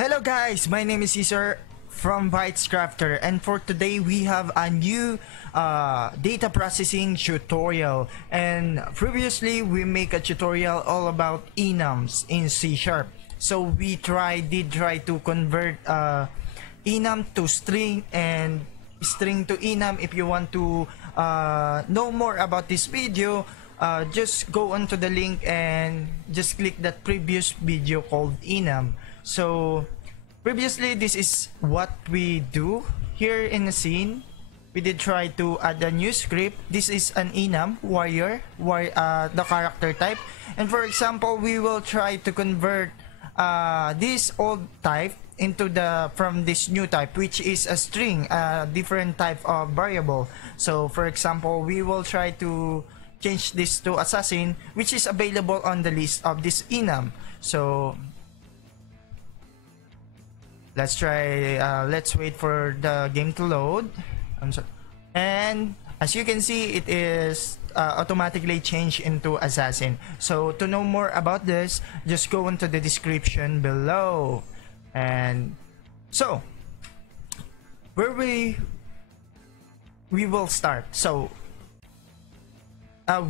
Hello guys, my name is Caezar from Crafter, and for today we have a new data processing tutorial. And previously we make a tutorial all about enums in C#. So we did try to convert enum to string and string to enum. If you want to know more about this video, just go onto the link and just click that previous video called enum. So previously, this is what we do here in the scene. We did try to add a new script. This is an enum warrior, the character type. And for example, we will try to convert this old type into from this new type, which is a string, a different type of variable. So for example, we will try to change this to assassin, which is available on the list of this enum. So let's try, let's wait for the game to load. I'm sorry. And as you can see, it is automatically changed into assassin. So to know more about this, just go into the description below. And so where we will start. So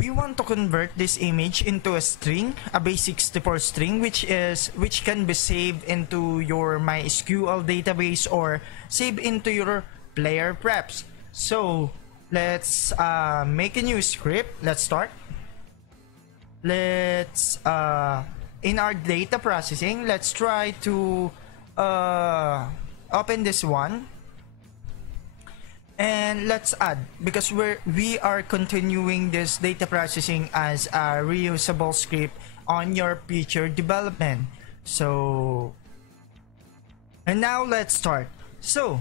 we want to convert this image into a string, a Base64 string, which can be saved into your MySQL database or saved into your player preps. So let's make a new script. Let's start. Let's in our data processing, let's try to open this one. And let's add, because we are continuing this data processing as a reusable script on your future development. So, and now let's start. So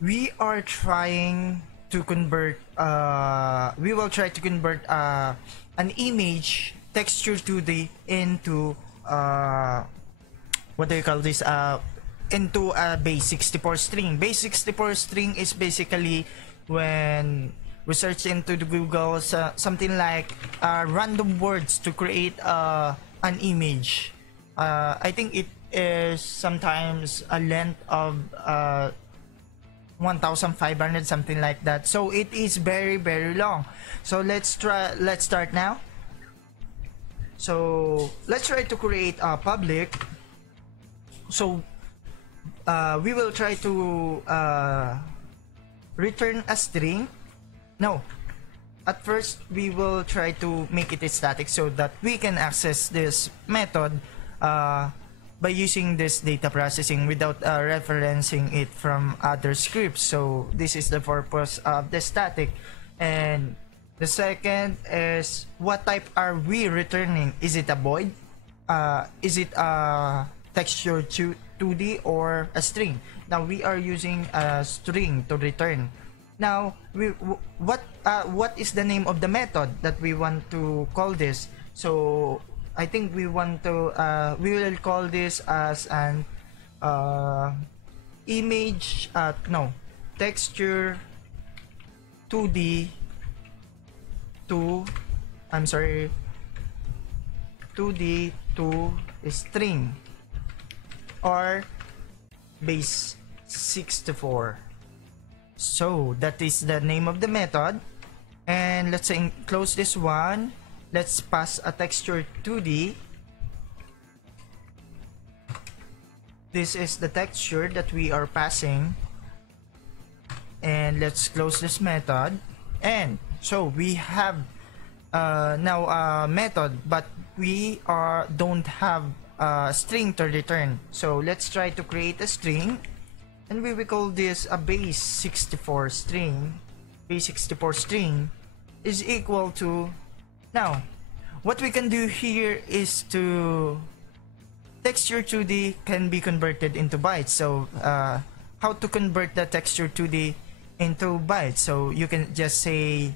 we are trying to convert we will try to convert an image texture 2D into what do you call this, into a Base64 string. Base64 string is basically when we search into the Google something like random words to create an image. I think it is sometimes a length of 1500, something like that. So it is very long. So let's start now. So let's try to create a public. So we will try to return a string. No, at first we will try to make it static so that we can access this method by using this data processing without referencing it from other scripts. So this is the purpose of the static. And the second is, what type are we returning? Is it a void? Is it a texture 2D or a string? Now we are using a string to return. Now what is the name of the method that we want to call this? So I think we want to we will call this as an image no, texture 2D to, I'm sorry, 2D to string, or Base64. So that is the name of the method. And let's say close this one. Let's pass a texture 2D. This is the texture that we are passing. And let's close this method. And so we have now a method, but we don't have a string to return. So let's try to create a string, and we will call this a Base64 string. Base64 string is equal to, now what we can do here is to texture 2D can be converted into bytes. So how to convert the texture 2D into bytes? So you can just say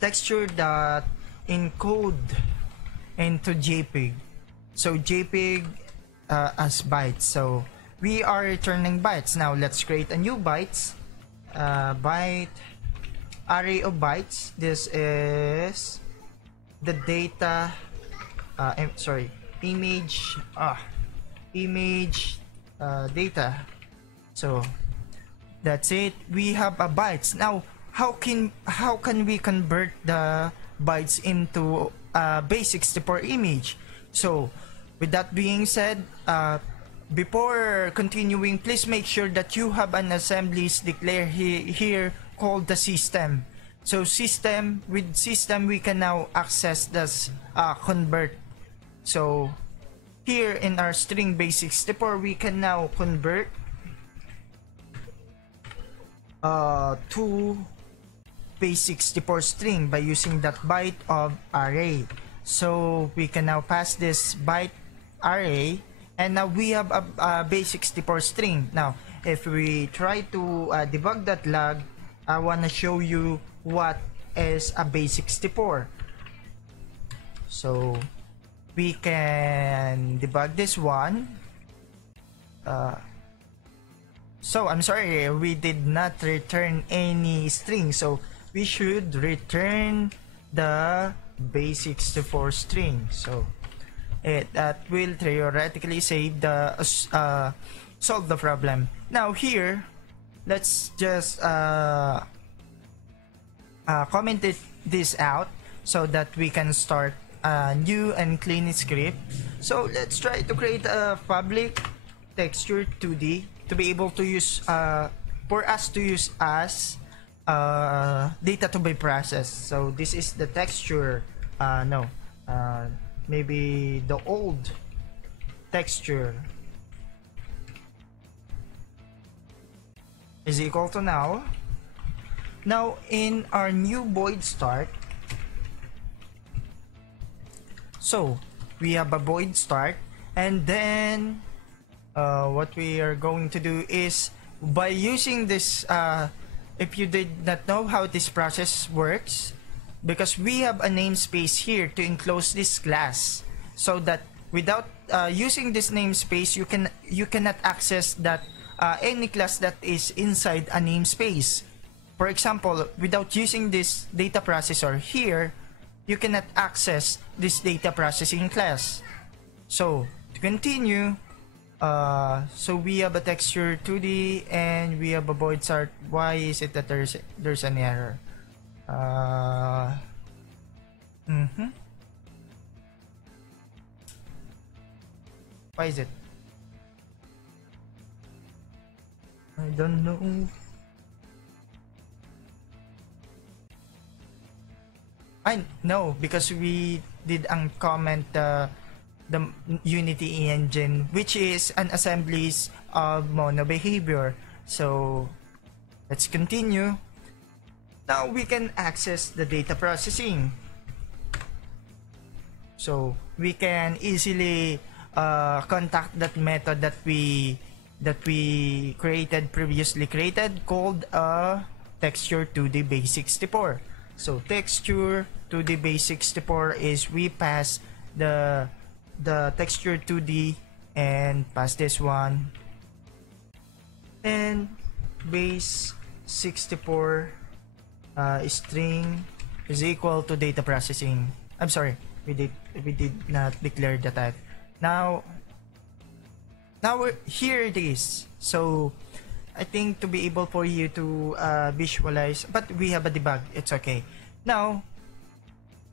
texture dot encode into JPEG. So JPEG as bytes. So we are returning bytes. Now let's create a new bytes. Byte array of bytes. This is the data image data. So that's it. We have a bytes. Now how can we convert the bytes into a base64 image? So with that being said, before continuing, please make sure that you have an assemblies declared here called the system. So with system we can now access this convert. So here in our string base64 we can now convert to base64 string by using that byte of array. So we can now pass this byte array, and now we have a base64 string. Now if we try to debug that log, I want to show you what is a base64. So we can debug this one. So I'm sorry, we did not return any string, so we should return the base64 string. So that will theoretically save the solve the problem. Now here, let's just comment this out so that we can start a new and clean script. So let's try to create a public texture 2D to be able to use for us to use as data to be processed. So this is the texture. Maybe the old texture is equal to now. Now in our new void start, so we have a void start, and then what we are going to do is by using this, if you did not know how this process works, because we have a namespace here to enclose this class, so that without using this namespace you cannot access that any class that is inside a namespace. For example, without using this data processor here, you cannot access this data processing class. So to continue, so we have a texture 2D and we have a void start. Why is it that there's an error? Why is it? I don't know. I know, because we did uncomment the Unity engine, which is an assemblies of mono behavior. So let's continue. Now we can access the data processing. So we can easily contact that method that we previously created, called texture 2D base64. So texture 2D base64 is we pass the texture 2D and pass this one, and base64 string is equal to data processing. I'm sorry, we did not declare the type. Now here it is. So I think to be able for you to visualize, but we have a debug, it's okay. Now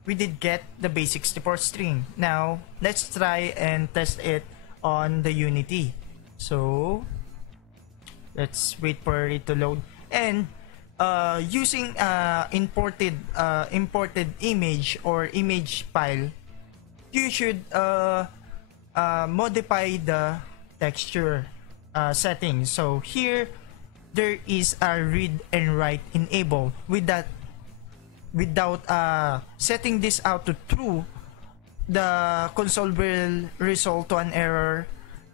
we did get the base64 string. Now let's try and test it on the Unity. So let's wait for it to load, and using imported image or image file, you should modify the texture settings. So here there is a read and write enable. Without setting this out to true, the console will result to an error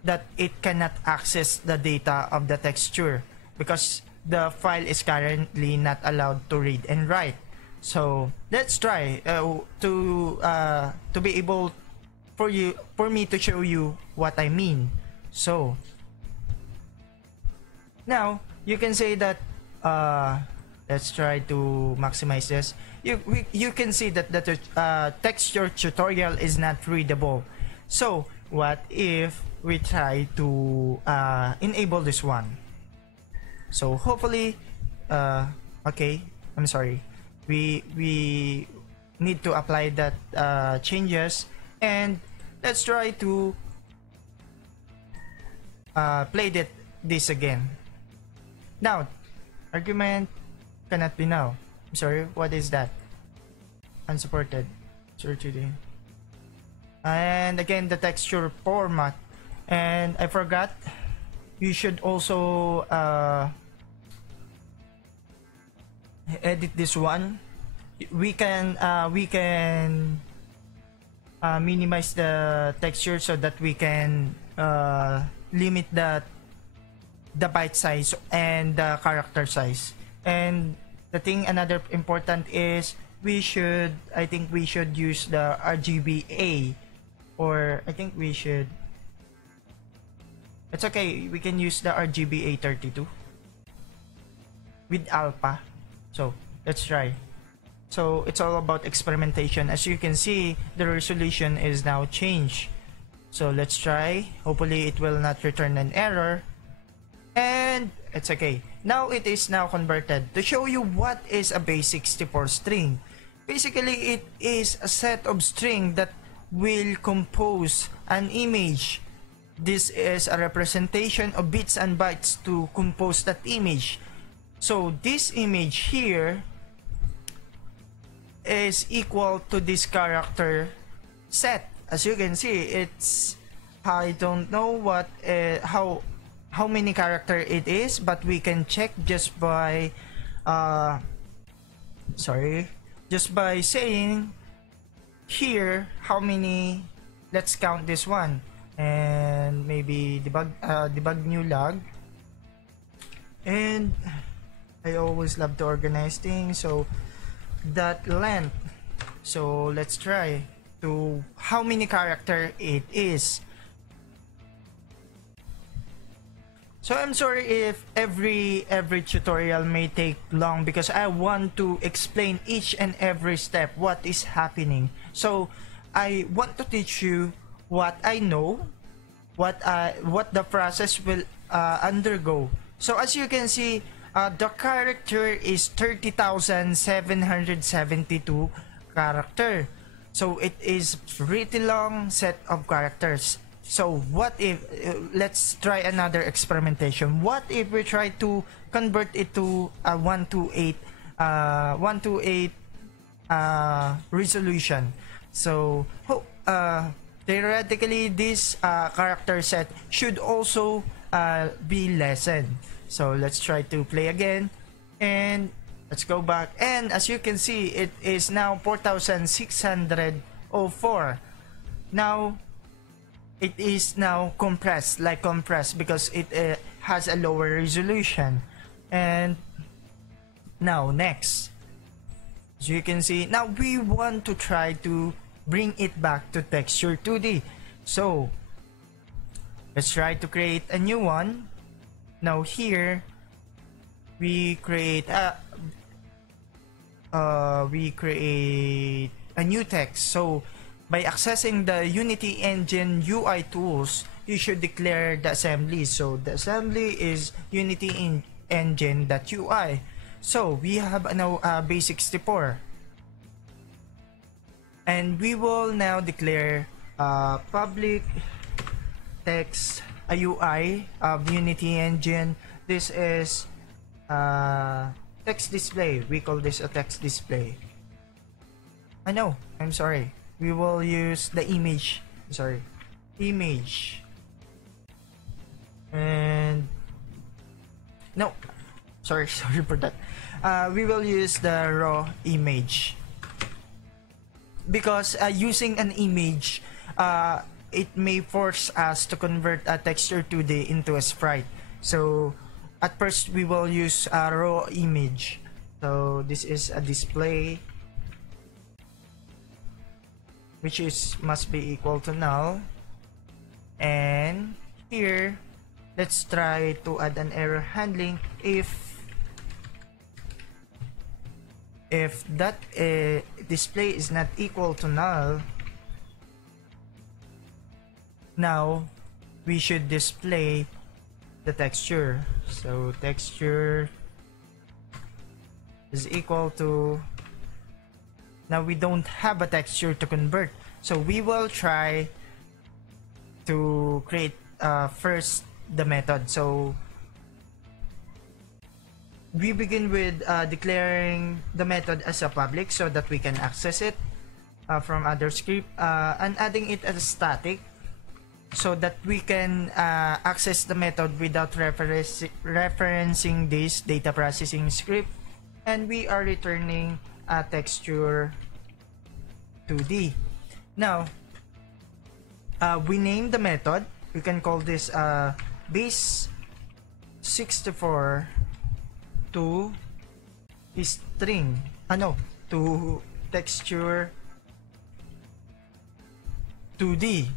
that it cannot access the data of the texture because the file is currently not allowed to read and write. So let's try to be able for me to show you what I mean. So now you can say that let's try to maximize this. You can see that the texture tutorial is not readable. So what if we try to enable this one? So hopefully, okay, I'm sorry, we need to apply that changes, and let's try to play this again. Now, argument cannot be now. I'm sorry, what is that? Unsupported. Sure today. And again, the texture format. And I forgot, you should also edit this one. We can minimize the texture so that we can limit the byte size and the character size. And the thing, another important is I think we should use the RGBA, or I think we should, it's okay, we can use the RGBA 32 with alpha. So let's try. So it's all about experimentation. As you can see, the resolution is now changed. So let's try. Hopefully it will not return an error. And it's okay. Now it is now converted. To show you what is a Base64 string. Basically, it is a set of string that will compose an image. This is a representation of bits and bytes to compose that image. So this image here is equal to this character set. As you can see, it's, I don't know what how many character it is, but we can check just by just by saying here how many. Let's count this one and maybe debug new log. And I always love to organize things, so that length. So let's try to how many character it is. So I'm sorry if every tutorial may take long, because I want to explain each and every step what is happening. So I want to teach you what I know, what the process will undergo. So as you can see, the character is 30,772 character. So it is pretty long set of characters. So what if, let's try another experimentation. What if we try to convert it to a 128 resolution? So theoretically, this character set should also be lessened. So let's try to play again, and let's go back. And as you can see, it is now 4,604. Now it is now compressed because it has a lower resolution. And now next, as you can see, now we want to try to bring it back to texture 2D. So let's try to create a new one. Now here we create a new text. So by accessing the Unity Engine UI tools, you should declare the assembly. So the assembly is Unity Engine.ui. So we have now Base64, and we will now declare public text a UI of Unity Engine. This is text display. We call this a text display. I know, I'm sorry. We will use the image. Sorry, image. And no, sorry for that. We will use the raw image, because using an image, it may force us to convert a texture 2D into a sprite. So at first we will use a raw image. So this is a display, which must be equal to null. And here, let's try to add an error handling if that display is not equal to null. Now we should display the texture. So texture is equal to, now we don't have a texture to convert, so we will try to create first the method. So we begin with declaring the method as a public so that we can access it from other script, and adding it as static so that we can access the method without referencing this data processing script. And we are returning a texture 2D. Now we name the method. We can call this Base64 to string, to texture 2D.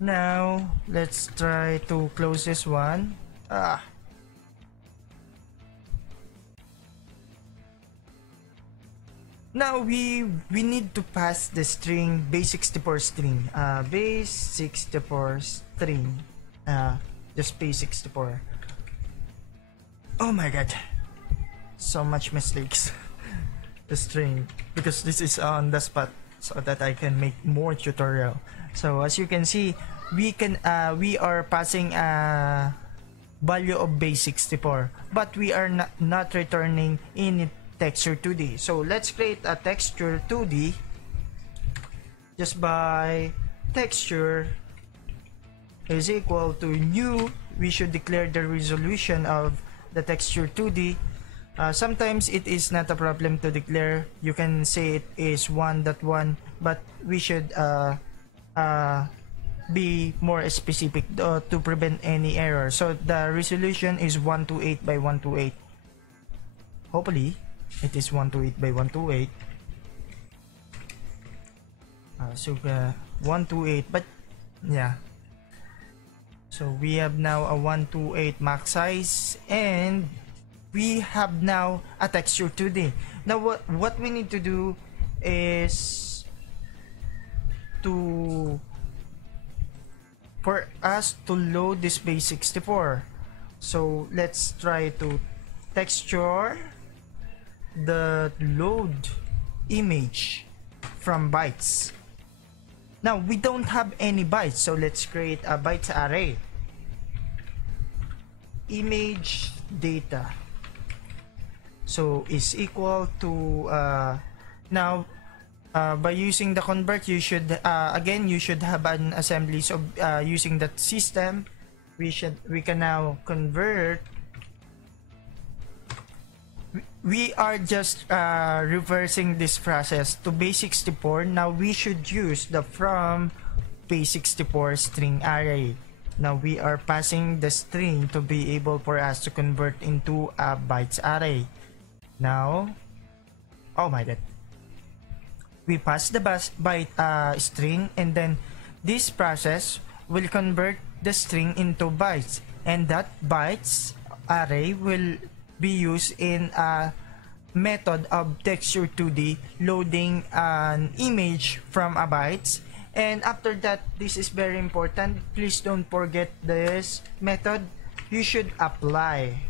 Now let's try to close this one. Now we need to pass the string base64 string, base64 string, just base64. Oh my god, so much mistakes. The string, because this is on the spot so that I can make more tutorial. So as you can see, we are passing a value of base64, but we are not returning any texture 2D. So let's create a texture 2D just by texture is equal to new. We should declare the resolution of the texture 2D. Sometimes it is not a problem to declare. You can say it is 1.1, but we should be more specific to prevent any error. So the resolution is 128 by 128. Hopefully it is 128 by 128. So 128, but yeah. So we have now a 128 max size, and we have now a texture 2D. Now what we need to do is for us to load this base64. So let's try to texture the load image from bytes. Now we don't have any bytes, so let's create a bytes array. Image data, so is equal to now by using the convert, you should again you should have an assembly. So using that system, we can now convert. We are just reversing this process to base64. Now we should use the from base64 string array. Now we are passing the string to be able for us to convert into a bytes array. Now, oh my god, we pass the byte string, and then this process will convert the string into bytes, and that bytes array will be used in a method of texture 2D loading an image from a bytes. And after that, this is very important, please don't forget this method. You should apply.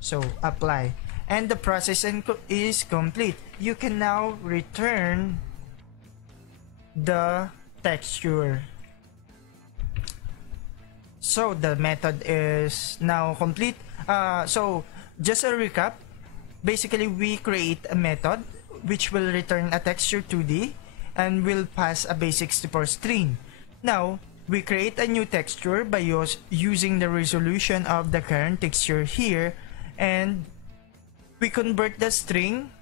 So apply, and the process is complete. You can now return the texture. So the method is now complete. So just a recap, basically we create a method which will return a texture 2D and will pass a base64 string. Now we create a new texture by using the resolution of the current texture here, and we convert the string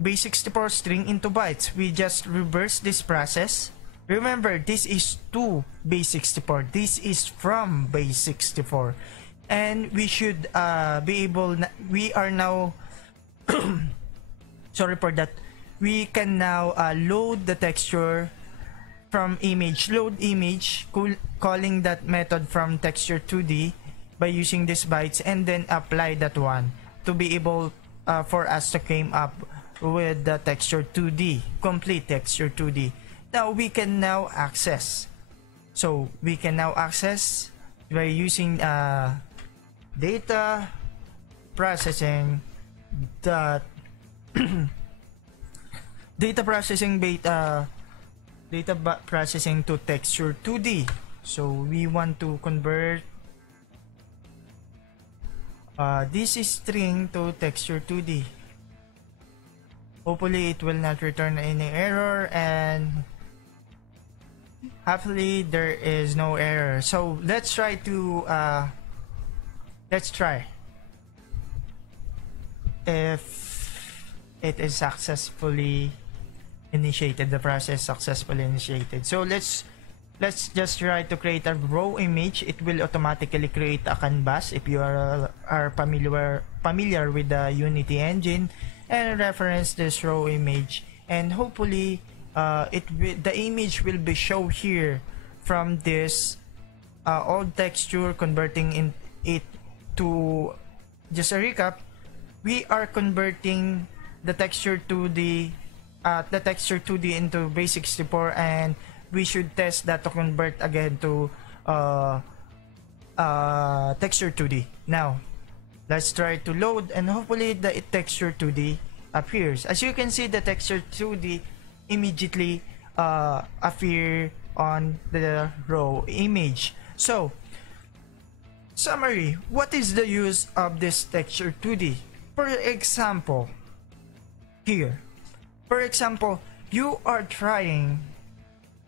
base64 string into bytes. We just reverse this process. Remember, this is to base64, this is from base64, and we should be able, we are now sorry for that, we can now load the texture from image, load image, calling that method from texture 2D by using these bytes, and then apply that one to be able for us to came up with the texture 2D, complete texture 2D. Now we can now access. So we can now access by using data processing dot data processing processing to texture 2D. So we want to convert this string to texture 2D. Hopefully it will not return any error, and happily there is no error. So let's try if it is successfully initiated, the process successfully initiated. So let's just try to create a raw image. It will automatically create a canvas if you are familiar with the Unity engine, and reference this raw image, and hopefully the image will be shown here from this old texture, converting it to, just a recap, we are converting the texture 2D into Base64, and we should test that to convert again to texture 2D. Now let's try to load, and hopefully the texture 2D appears. As you can see, the texture 2D immediately appear on the raw image. So summary, what is the use of this texture 2D? For example, here, you are trying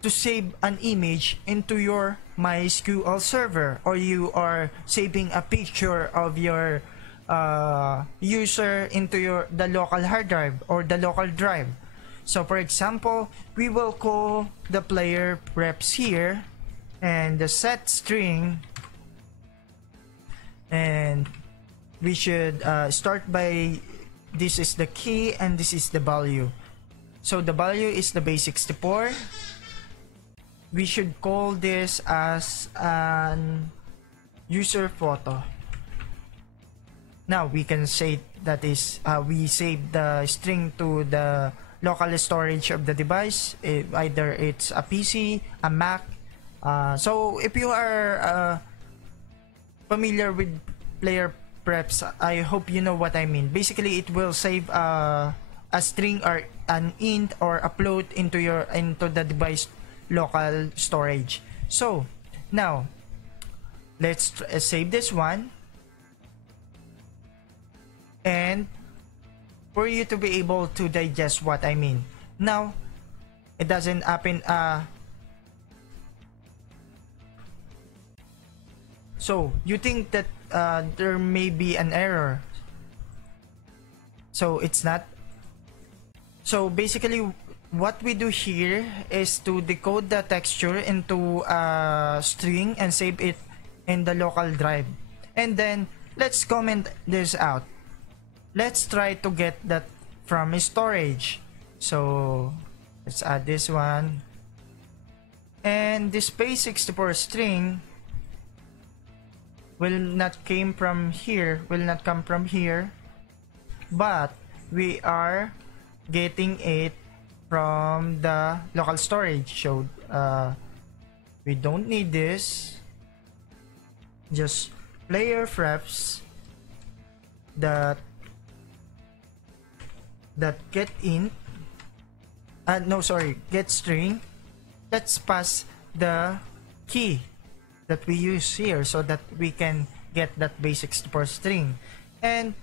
to save an image into your MySQL server, or you are saving a picture of your user into the local hard drive or the local drive. So for example, we will call the player preps here, and the set string, and we should start by, this is the key and this is the value. So the value is the Base64. We should call this as an user photo. Now we can say that is we save the string to the local storage of the device, either it's a PC, a Mac. So if you are familiar with player preps, I hope you know what I mean. Basically, it will save a string or an int or upload into the device local storage. So now let's save this one, and for you to be able to digest what I mean. Now it doesn't happen. So you think that there may be an error, so it's not. So basically what we do here is to decode the texture into a string and save it in the local drive, and then let's comment this out. Let's try to get that from storage. So let's add this one, and this Base64 string will not come from here, but we are getting it from the local storage. So we don't need this, just player preps that get int, get string. Let's pass the key that we use here so that we can get that Base64 string. And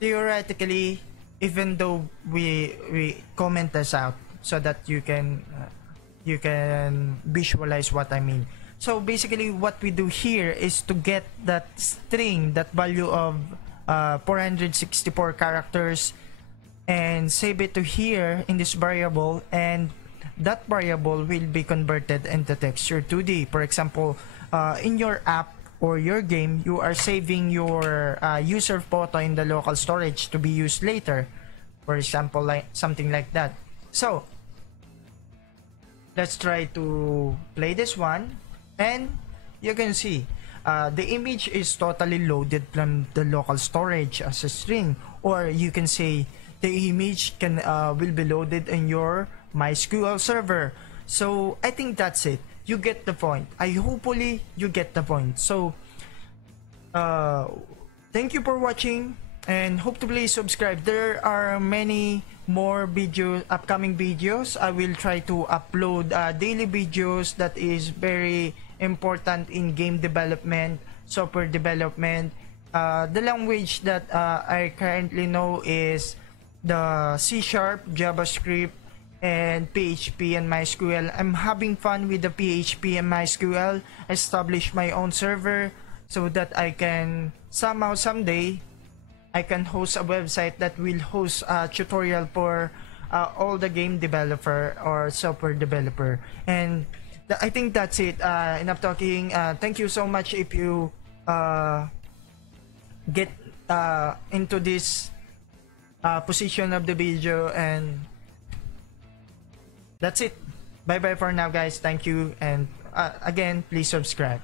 theoretically, even though we comment this out so that you can visualize what I mean. So basically what we do here is to get that string, that value of 464 characters, and save it to here in this variable, and that variable will be converted into texture 2D. For example, in your app or your game, you are saving your user photo in the local storage to be used later, for example, like something like that. So let's try to play this one, and you can see the image is totally loaded from the local storage as a string, or you can say the image will be loaded in your MySQL server. So I think that's it. You get the point. Hopefully you get the point. So thank you for watching, and hope to please subscribe. There are many more videos, upcoming videos. I will try to upload daily videos that is very important in game development, software development. The language that I currently know is the C#, JavaScript, and PHP and MySQL. I'm having fun with the PHP and MySQL. Establish my own server so that I can someday I can host a website that will host a tutorial for all the game developer or software developer. And I think that's it. Enough talking. Thank you so much if you get into this position of the video, and that's it. Bye bye for now, guys. Thank you, and again, please subscribe.